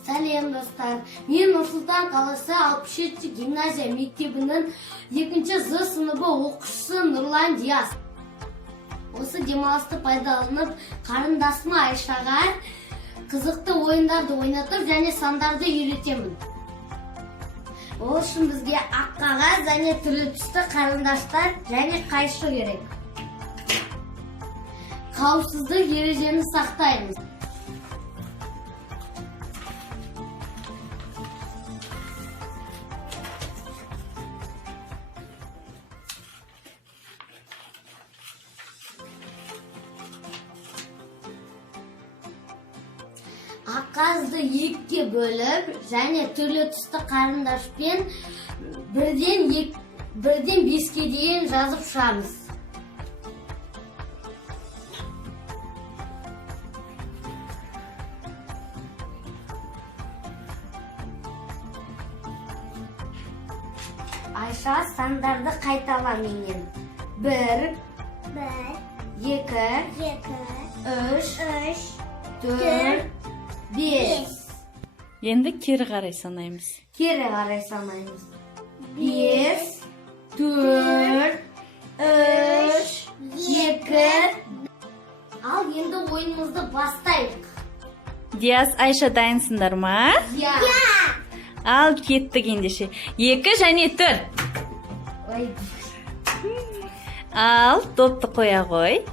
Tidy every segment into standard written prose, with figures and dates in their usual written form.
Сәлем достар. Мен Нұрсұлтан қаласы 67 гимназия мектебінің 2 З сыныбы оқушысы Нұрлан Диас. Осы демалысты пайдаланып, қарындасым Айшаға қызықты ойындарды ойнатып, және сандарды үйретемін. Ол үшін бізге ақ қағаз және түрлі түсті қарындаштар және қайшы керек. Қауіпсіздік ережені сақтаймыз. Ақ қағазды екіге бөліп, және түрлі түсті қарындашпен бірден 5-ке дейін жазып шығамыз. Айша сандарды қайтала менен. 1, 2, 3, 4, 5. Енді кері қарай санаймыз. Кері қарай санаймыз. 5, 4, 3, 2. Ал енді ойынымызды бастайық. Диас, Айша дайынсыңдар ма? Я. Ал кеттік ендеше. 2 және 4. Ой. Ал допты қоя қой.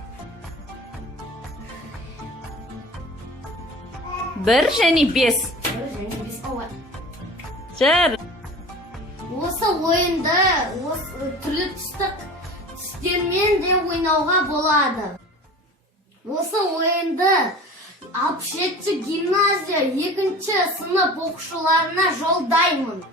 1 және 5. Жүр. Осы ойынды түрлі түстермен де ойнауға болады. Осы ойынды 67 гимназия 2 сынып оқушыларына жолдаймын.